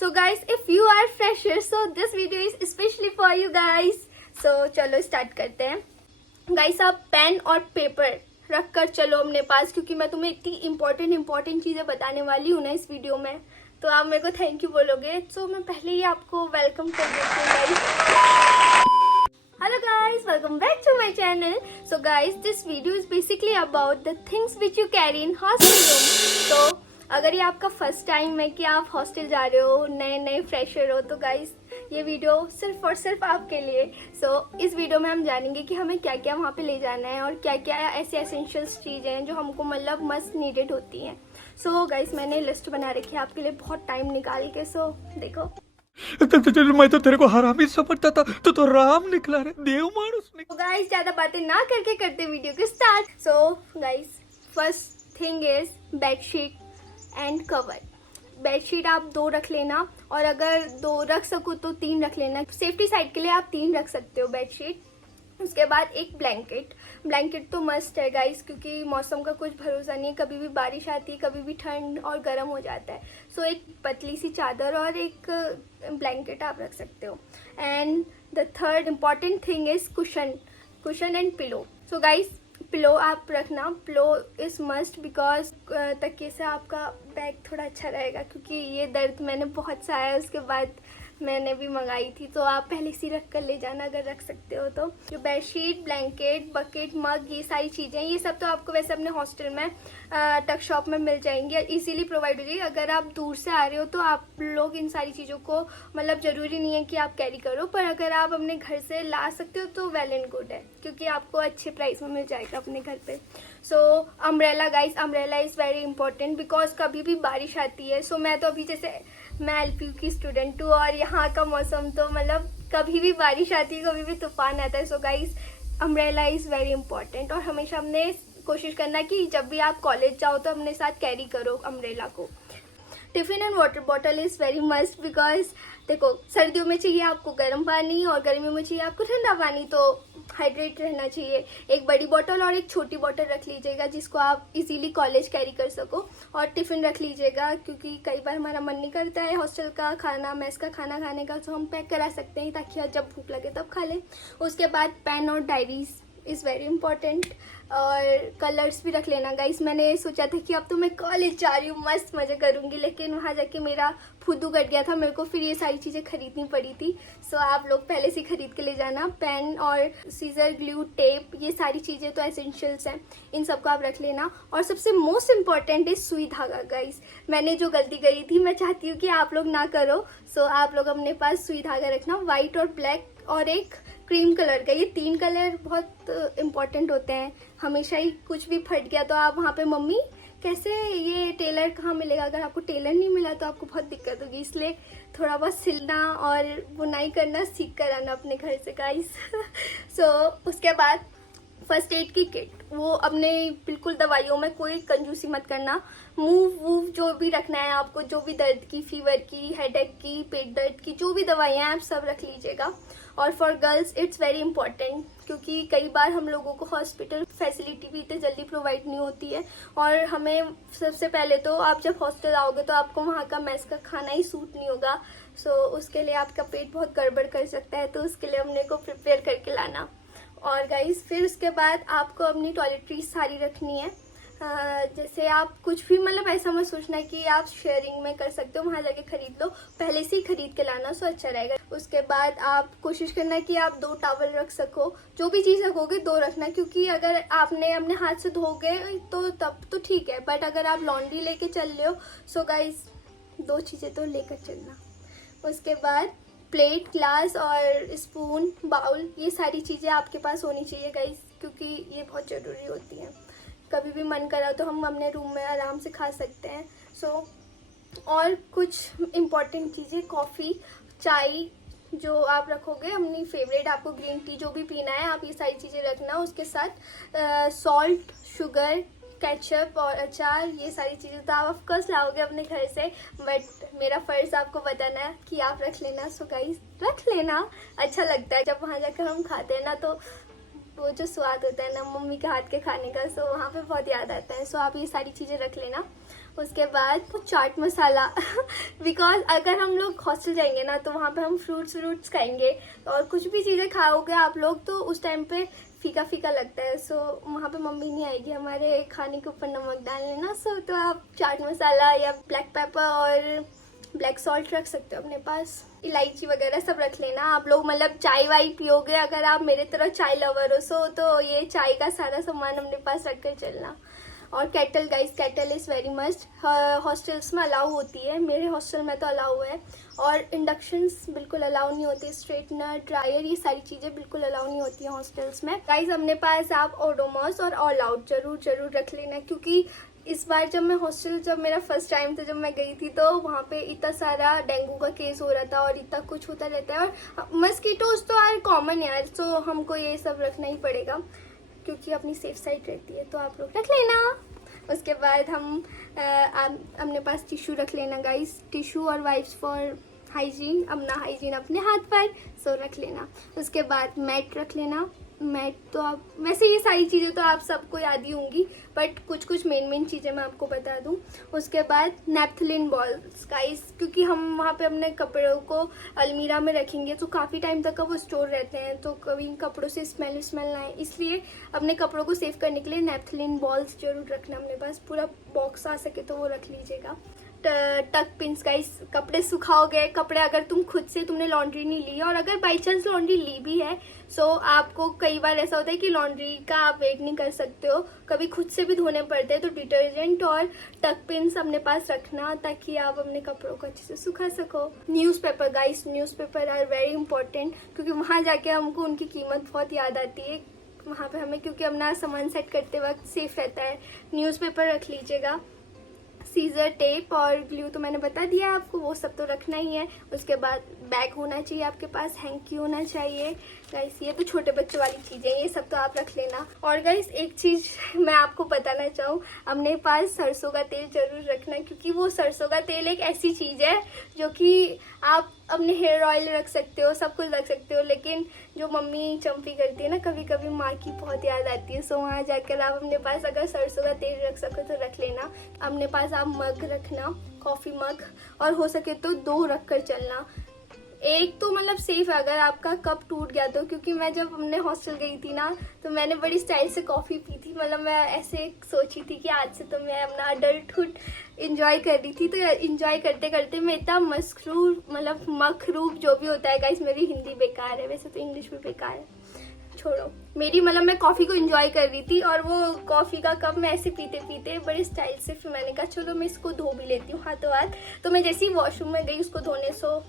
So guys, if you are freshers, so this video is especially for you guys. So चलो start करते हैं. Guys आप pen और paper रख कर चलो अपने पास, क्योंकि मैं तुम्हें इतनी इम्पोर्टेंट चीजें बताने वाली हूँ ना इस वीडियो में, तो आप मेरे को थैंक यू बोलोगे. सो मैं पहले ही आपको वेलकम कर देती हूँ guys. Hello guys, welcome back to my channel. So guys, this video is basically about the things which you carry in hostel room. So अगर ये आपका फर्स्ट टाइम है कि आप हॉस्टल जा रहे हो, नए फ्रेशर हो, तो गाइस ये वीडियो सिर्फ और सिर्फ आपके लिए. इस वीडियो में हम जानेंगे कि हमें क्या क्या वहाँ पे ले जाना है और क्या क्या ऐसे एसेंशियल्स चीज़ें हैं जो हमको मतलब मस्ट नीडेड होती हैं. सो गाइस मैंने लिस्ट बना रखी है आपके लिए बहुत टाइम निकाल के. सो देखो, मैं तो तेरे को हरामी समझता था, तो राम निकला रे, देव मानुस निकला. तो गाइस ज्यादा बातें ना करके करते वीडियो को start. So guys first thing is bedsheet and cover. Bedsheet आप 2 रख लेना, और अगर 2 रख सको तो 3 रख लेना. सेफ्टी साइड के लिए आप 3 रख सकते हो बेडशीट. उसके बाद एक ब्लैंकेट तो मस्ट है गाइस, क्योंकि मौसम का कुछ भरोसा नहीं है, कभी भी बारिश आती है, कभी भी ठंड और गर्म हो जाता है. सो एक पतली सी चादर और एक ब्लैंकेट आप रख सकते हो. And the third important thing is cushion and pillow. So guys pillow आप रखना. पिलो इज मस्ट बिकॉज तकिए से आपका बैग थोड़ा अच्छा रहेगा, क्योंकि ये दर्द मैंने बहुत सा है, उसके बाद मैंने भी मंगाई थी. तो आप पहले से रख कर ले जाना अगर रख सकते हो तो. जो बेडशीट, ब्लैंकेट, बकेट, मग, ये सारी चीज़ें, ये सब तो आपको वैसे अपने हॉस्टल में टक शॉप में मिल जाएंगी, इजीली प्रोवाइड हो जाएगी. अगर आप दूर से आ रहे हो तो आप लोग इन सारी चीज़ों को मतलब ज़रूरी नहीं है कि आप कैरी करो, पर अगर आप अपने घर से ला सकते हो तो वेल एंड गुड है, क्योंकि आपको अच्छे प्राइस में मिल जाएगा अपने घर पे. So umbrella guys, umbrella is very important because कभी भी बारिश आती है. सो मैं तो अभी जैसे मैं एलपीयू की स्टूडेंट हूँ, और यहाँ का मौसम तो मतलब कभी भी बारिश आती है, कभी भी तूफान आता है. So guys umbrella is very important, और हमेशा हमने कोशिश करना कि जब भी आप कॉलेज जाओ तो अपने साथ कैरी करो अम्ब्रेला को. Tiffin and water bottle is very must because देखो, सर्दियों में चाहिए आपको गर्म पानी और गर्मियों में चाहिए आपको ठंडा पानी, तो हाइड्रेट रहना चाहिए. एक बड़ी बोतल और एक छोटी बोतल रख लीजिएगा, जिसको आप इजीली कॉलेज कैरी कर सको. और टिफ़िन रख लीजिएगा, क्योंकि कई बार हमारा मन नहीं करता है हॉस्टल का खाना, मेस का खाना खाने का, तो हम पैक करा सकते हैं ताकि जब भूख लगे तब खा लें. उसके बाद पेन और डायरीज इज़ वेरी इंपॉर्टेंट, और कलर्स भी रख लेना गाइस. मैंने सोचा था कि अब तो मैं कॉलेज जा रही हूँ, मस्त मज़े करूँगी, लेकिन वहाँ जाके मेरा फुद्दू कट गया था, मेरे को फिर ये सारी चीज़ें खरीदनी पड़ी थी. सो आप लोग पहले से खरीद के ले जाना. पेन और सीजर, ग्लू, टेप, ये सारी चीज़ें तो एसेंशियल्स हैं, इन सबको आप रख लेना. और सबसे मोस्ट इम्पॉर्टेंट इज सुई धागा गाइस. मैंने जो गलती करी थी, मैं चाहती हूँ कि आप लोग ना करो. सो आप लोग अपने पास सुई धागा रखना, वाइट और ब्लैक और एक क्रीम कलर का. ये 3 कलर बहुत इंपॉर्टेंट होते हैं. हमेशा ही कुछ भी फट गया तो आप वहाँ पे मम्मी कैसे, ये टेलर कहाँ मिलेगा, अगर आपको टेलर नहीं मिला तो आपको बहुत दिक्कत होगी. इसलिए थोड़ा बहुत सिलना और बुनाई करना सीख कर आना अपने घर से गाइस. सो उसके बाद फर्स्ट एड की किट, वो अपने बिल्कुल दवाइयों में कोई कंजूसी मत करना. मूव जो भी रखना है आपको, जो भी दर्द की, फीवर की, हेडेक की, पेट दर्द की, जो भी दवाइयाँ हैं आप सब रख लीजिएगा. और for girls it's very important, क्योंकि कई बार हम लोगों को हॉस्पिटल फैसिलिटी भी इतनी जल्दी प्रोवाइड नहीं होती है, और हमें सबसे पहले तो आप जब हॉस्टल आओगे तो आपको वहाँ का मेस का खाना ही सूट नहीं होगा. सो उसके लिए आपका पेट बहुत गड़बड़ कर सकता है, तो उसके लिए अपने को प्रिपेयर करके लाना. और गाइस फिर उसके बाद आपको अपनी टॉयलेटरीज सारी रखनी है. जैसे आप कुछ भी मतलब ऐसा मत सोचना कि आप शेयरिंग में कर सकते हो, वहाँ जाके खरीद लो, पहले से ही खरीद के लाना, सो अच्छा रहेगा. उसके बाद आप कोशिश करना कि आप 2 टॉवल रख सको. जो भी चीज़ रखोगे 2 रखना, क्योंकि अगर आपने अपने हाथ से धोगे तो तब तो ठीक है, बट अगर आप लॉन्ड्री लेके चल रहे हो, सो गाइस 2 चीज़ें तो लेकर चलना. उसके बाद प्लेट, ग्लास और स्पून, बाउल, ये सारी चीज़ें आपके पास होनी चाहिए गाइस, क्योंकि ये बहुत ज़रूरी होती हैं. कभी भी मन करा तो हम अपने रूम में आराम से खा सकते हैं. सो और कुछ इम्पॉर्टेंट चीज़ें, कॉफ़ी, चाय जो आप रखोगे, अपनी फेवरेट, आपको ग्रीन टी जो भी पीना है आप ये सारी चीज़ें रखना. उसके साथ सॉल्ट, शुगर, केचप और अचार, ये सारी चीज़ें तो आप ऑफकोर्स लाओगे अपने घर से, बट मेरा फ़र्ज़ आपको बताना है कि आप रख लेना. सो गाइस रख लेना, अच्छा लगता है जब वहाँ जाकर हम खाते हैं ना, तो वो जो स्वाद होता है ना मम्मी के हाथ के खाने का, सो वहाँ पे बहुत याद आता है. सो आप ये सारी चीज़ें रख लेना. उसके बाद चाट मसाला बिकॉज अगर हम लोग हॉस्टल जाएंगे ना तो वहाँ पे हम फ्रूट्स खाएंगे और कुछ भी चीज़ें खाओगे आप लोग तो उस टाइम पे फीका फीका लगता है। सो वहाँ पे मम्मी नहीं आएगी हमारे खाने के ऊपर नमक डालने ना। सो तो आप चाट मसाला या ब्लैक पेपर और ब्लैक सॉल्ट रख सकते हो अपने पास, इलायची वगैरह सब रख लेना। आप लोग मतलब चाय वाय पियोगे, अगर आप मेरे तरह चाय लवर हो सो तो ये चाय का सारा सामान अपने पास रख कर चलना। और kettle guys, kettle is very must, hostels में अलाउ होती है, मेरे हॉस्टल में तो अलाउ है। और इंडक्शंस बिल्कुल अलाउ नहीं होते, स्ट्रेटनर, ड्रायर, ये सारी चीज़ें बिल्कुल अलाउ नहीं होती हैं हॉस्टल्स में। गाइस अपने पास आप ओडोमॉस और ऑल आउट जरूर रख लेना, क्योंकि इस बार जब मेरा फर्स्ट टाइम था, जब मैं गई थी तो वहाँ पे इतना सारा डेंगू का केस हो रहा था और इतना कुछ होता रहता है। और मस्कीटोज तो यार कॉमन यार, तो हमको ये सब रखना ही पड़ेगा क्योंकि अपनी सेफ साइड रहती है, तो आप लोग रख लेना। उसके बाद हम अपने पास टिश्यू रख लेना गाइस, टिश्यू और वाइप्स फॉर हाइजीन, अपना हाइजीन अपने हाथ पर, सो रख लेना। उसके बाद मैट रख लेना। मैट तो आप वैसे ये सारी चीज़ें तो आप सबको याद ही होंगी, बट कुछ मेन चीज़ें मैं आपको बता दूं। उसके बाद नैपथलिन बॉल्स गाइस, क्योंकि हम वहाँ पे अपने कपड़ों को अलमीरा में रखेंगे तो काफ़ी टाइम तक वो स्टोर रहते हैं, तो कभी कपड़ों से स्मेल ना आए, इसलिए अपने कपड़ों को सेव करने के लिए नैपथलिन बॉल्स जरूर रखना अपने पास। पूरा बॉक्स आ सके तो वो रख लीजिएगा। टक पिंस गाइस, कपड़े सुखाओगे, कपड़े अगर तुमने लॉन्ड्री नहीं ली और अगर बाई चांस लॉन्ड्री ली भी है सो आपको कई बार ऐसा होता है कि लॉन्ड्री का आप वेट नहीं कर सकते हो, कभी खुद से भी धोने पड़ते हैं, तो डिटर्जेंट और टक पिंस अपने पास रखना ताकि आप अपने कपड़ों को अच्छे से सुखा सको। Newspaper guys, newspaper are very important, क्योंकि वहाँ जाके हमको उनकी कीमत बहुत याद आती है वहाँ पे हमें, क्योंकि अपना सामान सेट करते वक्त सेफ रहता है। न्यूज़पेपर रख लीजिएगा। सीजर, टेप और ग्लू तो मैंने बता दिया आपको, वो सब तो रखना ही है। उसके बाद बैग होना चाहिए आपके पास, हैंकी होना चाहिए गाइस, ये तो छोटे बच्चों वाली चीज़ें, ये सब तो आप रख लेना। और गाइस एक चीज़ मैं आपको बताना चाहूँ, अपने पास सरसों का तेल जरूर रखना, क्योंकि वो सरसों का तेल एक ऐसी चीज़ है जो कि आप अपने हेयर ऑयल रख सकते हो, सब कुछ रख सकते हो, लेकिन जो मम्मी चंपी करती है ना, कभी कभी माँ की बहुत याद आती है। सो वहाँ जाकर आप अपने पास अगर सरसों का तेल रख सको तो रख लेना। अपने पास आप मग रखना, कॉफ़ी मग, और हो सके तो 2 रख कर चलना। एक तो मतलब सेफ है अगर आपका कप टूट गया तो, क्योंकि मैं जब अपने हॉस्टल गई थी ना तो मैंने बड़ी स्टाइल से कॉफ़ी पी थी, मतलब मैं ऐसे सोची थी कि आज से तो मैं अपना अडल्टहुड इंजॉय कर रही थी, तो इंजॉय करते करते मैं इतना मखरूब जो भी होता है गाइस, मेरी हिंदी बेकार है, वैसे तो इंग्लिश भी बेकार है, छोड़ो। मेरी मैं कॉफ़ी को एंजॉय कर रही थी और वो कॉफ़ी का कप मैं ऐसे पीते पीते बड़े स्टाइल से, फिर मैंने कहा चलो मैं इसको धो भी लेती हूँ हाथों हाथ। तो मैं जैसे ही वॉशरूम में गई उसको धोने, सो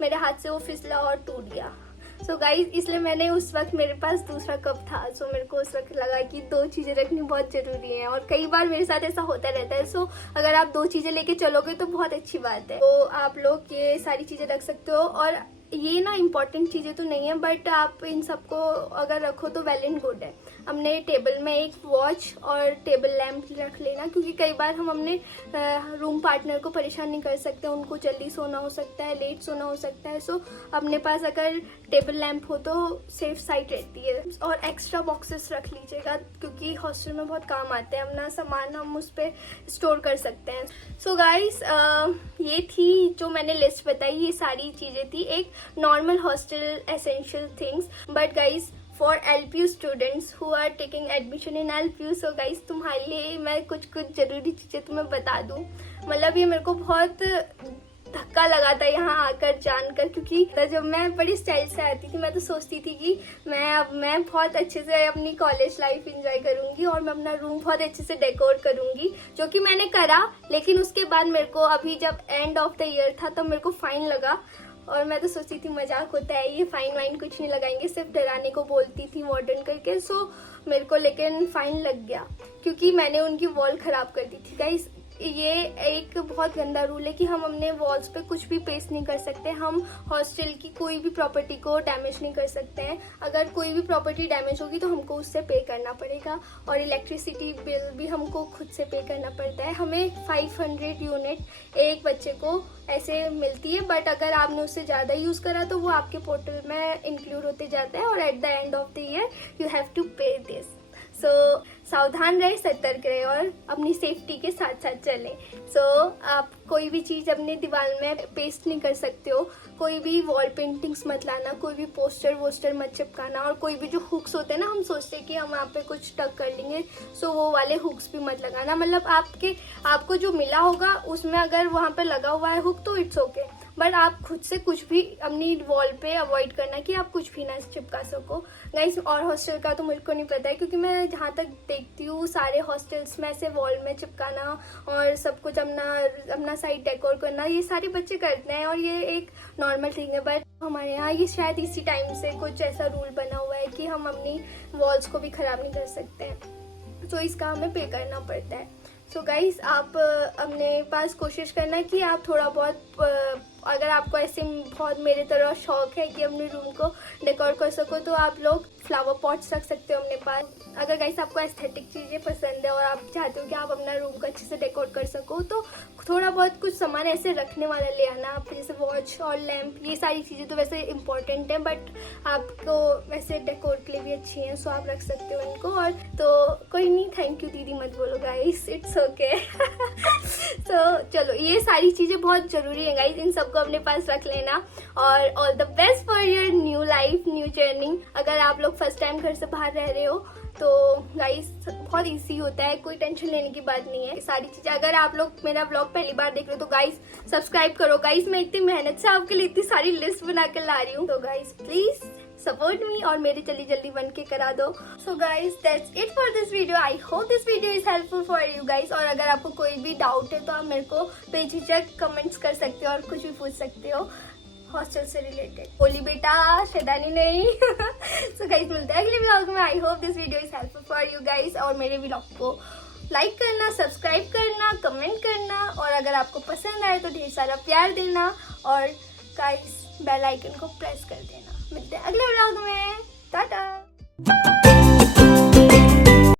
मेरे हाथ से वो फिसला और टूट गया। सो गाइज इसलिए मैंने उस वक्त, मेरे पास दूसरा कप था, सो मेरे को उस वक्त लगा कि 2 चीज़ें रखनी बहुत ज़रूरी है, और कई बार मेरे साथ ऐसा होता रहता है। सो अगर आप 2 चीज़ें लेके चलोगे तो बहुत अच्छी बात है, तो आप लोग ये सारी चीज़ें रख सकते हो। और ये ना इम्पॉर्टेंट चीज़ें तो नहीं है, बट आप इन सबको अगर रखो तो वेल एंड गुड है। हमने टेबल में एक वॉच और टेबल लैंप रख लेना, क्योंकि कई बार हम अपने रूम पार्टनर को परेशान नहीं कर सकते, उनको जल्दी सोना हो सकता है, लेट सोना हो सकता है। सो अपने पास अगर टेबल लैंप हो तो सेफ साइड रहती है। और एक्स्ट्रा बॉक्सेस रख लीजिएगा, क्योंकि हॉस्टल में बहुत काम आते हैं, अपना सामान हम उस पर स्टोर कर सकते हैं। सो गाइस ये थी जो मैंने लिस्ट बताई, ये सारी चीज़ें थी एक normal hostel essential things. But guys for LPU students who are taking admission in LPU, so guys तुम्हारे लिए मैं कुछ जरूरी चीज़ें तुम्हें बता दूँ। मतलब ये मेरे को बहुत धक्का लगा था यहाँ आकर जानकर, क्योंकि जब मैं बड़ी स्टाइल से आती थी मैं तो सोचती थी कि मैं बहुत अच्छे से अपनी कॉलेज लाइफ एंजॉय करूँगी और मैं अपना रूम बहुत अच्छे से डेकोर करूँगी, जो कि मैंने करा। लेकिन उसके बाद मेरे को अभी जब एंड ऑफ द ईयर था तो मेरे को फाइन लगा, और मैं तो सोचती थी मजाक होता है ये, फाइन वाइन कुछ नहीं लगाएंगे, सिर्फ डराने को बोलती थी वार्डन करके। सो मेरे को लेकिन फाइन लग गया क्योंकि मैंने उनकी वॉल खराब कर दी थी। गाइस ये एक बहुत गंदा रूल है कि हम अपने वॉल्स पे कुछ भी पेस्ट नहीं कर सकते, हम हॉस्टल की कोई भी प्रॉपर्टी को डैमेज नहीं कर सकते हैं। अगर कोई भी प्रॉपर्टी डैमेज होगी तो हमको उससे पे करना पड़ेगा, और इलेक्ट्रिसिटी बिल भी हमको खुद से पे करना पड़ता है। हमें 500 यूनिट एक बच्चे को ऐसे मिलती है, बट अगर आपने उससे ज़्यादा यूज़ करा तो वो आपके पोर्टल में इंक्लूड होते जाता है, और at the end of the year you have to pay this. So सावधान रहे, सतर्क रहे और अपनी सेफ्टी के साथ साथ चलें। सो आप कोई भी चीज़ अपने दीवार में पेस्ट नहीं कर सकते हो, कोई भी वॉल पेंटिंग्स मत लाना, कोई भी पोस्टर वोस्टर मत चिपकाना, और कोई भी जो हुक्स होते हैं ना, हम सोचते हैं कि हम वहाँ पे कुछ टक कर लेंगे, सो वो वाले हुक्स भी मत लगाना। मतलब आपको जो मिला होगा उसमें अगर वहाँ पे लगा हुआ है हुक तो इट्स ओके, बट आप खुद से कुछ भी अपनी वॉल पे अवॉइड करना कि आप कुछ भी ना चिपका सको गाइस। और हॉस्टल का तो मुझे को नहीं पता है, क्योंकि मैं जहाँ तक देखती हूँ सारे हॉस्टल्स में ऐसे वॉल में चिपकाना और सब कुछ अपना साइड डेकोर करना, ये सारे बच्चे करते हैं और ये एक नॉर्मल थिंग है। बट हमारे यहाँ ये शायद इसी टाइम से कुछ ऐसा रूल बना हुआ है कि हम अपनी वॉल्स को भी ख़राब नहीं कर सकते हैं, तो इसका हमें पे करना पड़ता है। सो गाइस, आप अपने पास कोशिश करना कि आप थोड़ा बहुत, अगर आपको ऐसे बहुत मेरे तरह शौक है कि अपने रूम को डेकोर कर सको, तो आप लोग फ्लावर पॉट्स रख सकते हो अपने पास। अगर गाइस आपको एस्थेटिक चीज़ें पसंद है और आप चाहते हो कि आप अपना रूम को अच्छे से डेकोर कर सको, तो थोड़ा बहुत कुछ सामान ऐसे रखने वाला ले आना आप, जैसे वॉच और लैम्प। ये सारी चीज़ें तो वैसे इंपॉर्टेंट हैं, बट आपको वैसे डेकोर के लिए भी अच्छी हैं, सो आप रख सकते हो इनको। और तो कोई नहीं, थैंक यू दीदी मत बोलो गाइस, इट्स ओके। तो चलो, ये सारी चीज़ें बहुत ज़रूरी है गाइस, इन सबको अपने पास रख लेना। और all the best for your new life, new journey. अगर आप लोग फर्स्ट टाइम घर से बाहर रह रहे हो तो गाइस बहुत इजी होता है, कोई टेंशन लेने की बात नहीं है। सारी चीज़ें, अगर आप लोग मेरा ब्लॉग पहली बार देख रहे हो तो गाइस सब्सक्राइब करो। गाइस मैं इतनी मेहनत से आपके लिए इतनी सारी लिस्ट बना कर ला रही हूँ, तो गाइस प्लीज सपोर्ट मी और मेरी जल्दी बन के करा दो। So guys that's it for this video. I hope this video is helpful for you guys. और अगर आपको कोई भी डाउट है तो आप मेरे को बेझिझक कमेंट्स कर सकते हो और कुछ भी पूछ सकते हो हॉस्टल से रिलेटेड। बोली बेटा, शैतानी नहीं। सो गाइस मिलते हैं अगले व्लॉग में। I hope this video is helpful for you guys. और मेरे व्लॉग को लाइक करना, सब्सक्राइब करना, कमेंट करना, और अगर आपको पसंद आए तो ढेर सारा प्यार देना, और गाइस बेल आइकन को प्रेस कर देना। मिलते हैं अगले